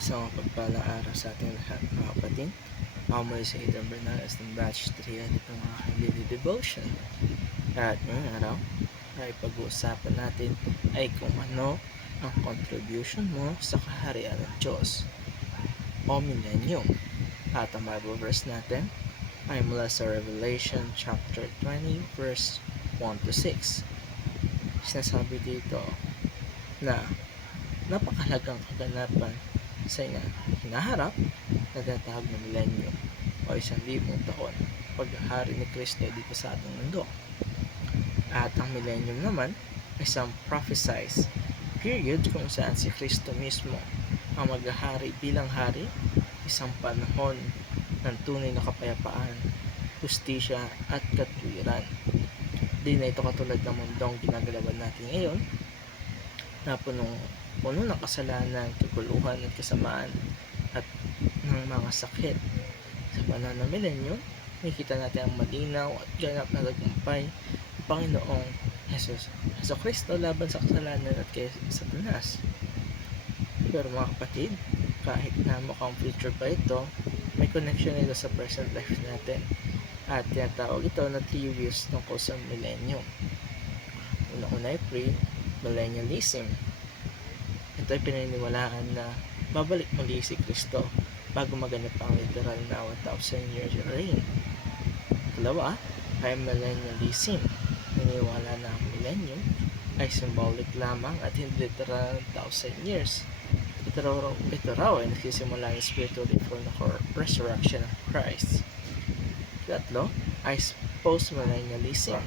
Isang mapagpalang araw sa ating lahat mga kapatid. Ako muli si Aidan Bernales ng Batch 3 at itong aking daily devotion. At ngayong araw ay pag-uusapan natin ay kung ano ang contribution mo sa kaharian ng Diyos o millennium. At ang Bible verse natin ay mula sa Revelation chapter 20 verse 1 to 6. Sinasabi dito na napakahalagang kaganapan sa hinaharap na tinatawag na millennium o 1,000 taon paghahari ni Kristo dito sa ating mundo. At ang millennium naman ay isang prophesized period kung saan si Kristo mismo ang maghahari bilang hari, isang panahon ng tunay na kapayapaan, hustisya at katwiran. Di na ito katulad ng mundong ginagalawan natin ngayon na puno ng kasalanan, kaguluhan at kasamaan at ng mga sakit. Sa panahon ng millennium, makikita natin ang malinaw at ganap na tagumpay ng Panginoong Heso Kristo laban sa kasalanan at kay Satanas. Pero mga kapatid, kahit na mukhang future pa ito, may connection ito sa present life natin at tinatawag ito na 3 views tungkol sa millennium. Una-una ay pre-millennialism. Ito ay pinaniniwalaan na babalik muli si Kristo bago maganap ang literal na 1,000 years reign. Dalawa ay millennialism. Naniniwala na ang millennium ay symbolic lamang at hindi literal 1,000 years. Ito raw ay nagsisimula ng spiritual reform na resurrection of Christ. Tatlo ay post-millennialism.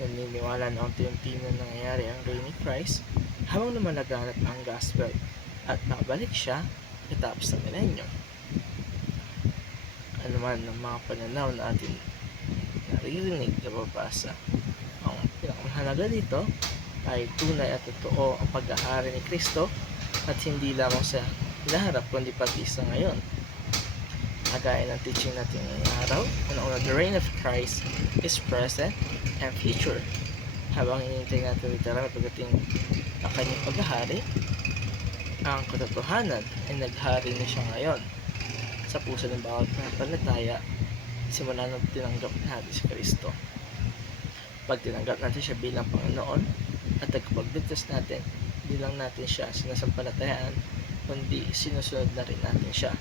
Naniniwala na unti-unti na nangyayari ang reign ni Christ habang lumalaganap ang gospel at babalik siya katapos ng millennium. Ano man ang mga pananaw na atin naririnig na babasa, ang pinakamahalaga dito ay tunay at totoo ang pag-ahari ni Kristo at hindi lamang sa hinaharap kundi pati sa ngayon. Kagaya ng teaching natin ngayong araw, una-una, the reign of Christ is present and future. Habang hinihintay natin literal pagdating ang kanyang paghahari, ang katotohanan ay naghari na siya ngayon sa puso ng bawat pananampalataya simula nang tinanggap natin si Kristo. Pag tinanggap natin siya bilang Panginoon at tagapagligtas natin, hindi lang natin siya sinasampalatayaan, kundi sinusunod na rin natin siya.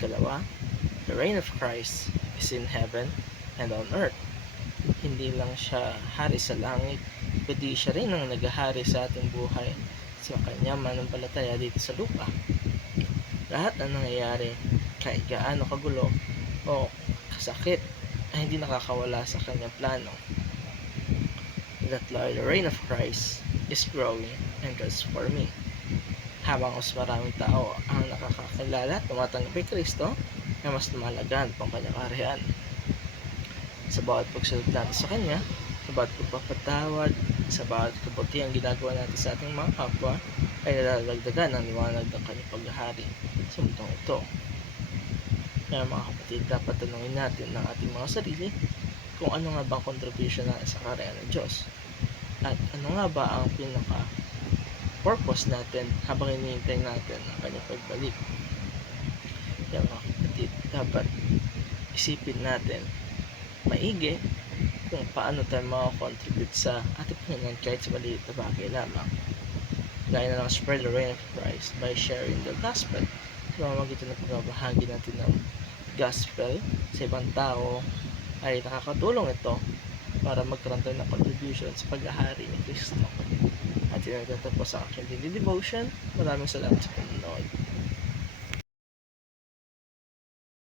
Ikalawa, the reign of Christ is in heaven and on earth. Hindi lang siya hari sa langit, kundi siya rin ang naghahari sa ating buhay sa kanyang manampalataya dito sa lupa. Lahat ng nangyayari, kahit gaano kagulo o kasakit, ay hindi nakakawala sa kanyang plano. That the reign of Christ is growing and transforming. Habang mas maraming tao ang nakakakilala at tumatanggap kay Kristo, ay mas lumalagan ang kanyang kaharian. Sa bawat pagsunod natin sa Kanya, sa bawat pagpapatawad, sa bawat kabutihan ginagawa natin sa ating mga kapwa, ay nalalagdagan ang liwanag ng kanyang paghahari sa mundong ito. Kaya mga kapatid, dapat tanungin natin ng ating mga sarili kung ano nga ba ang contribution natin sa kaharian ng Diyos at ano nga ba ang purpose natin habang hinihintay natin ang kanyang pagbalik. Kaya mga kapatid, dapat isipin natin maigi kung paano tayo makakontribute sa ating Panginoon kahit sa maliit na bagay lamang. Gaya na lang spread the reign of Christ by sharing the gospel. Sa pamamagitan ng pagbabahagi natin ng gospel sa ibang tao ay nakakatulong ito para magkaroon tayo ng contribution sa paghahari ni Kristo. At yun ang tatapos sa aking daily devotion. Maraming salamat sa panonood.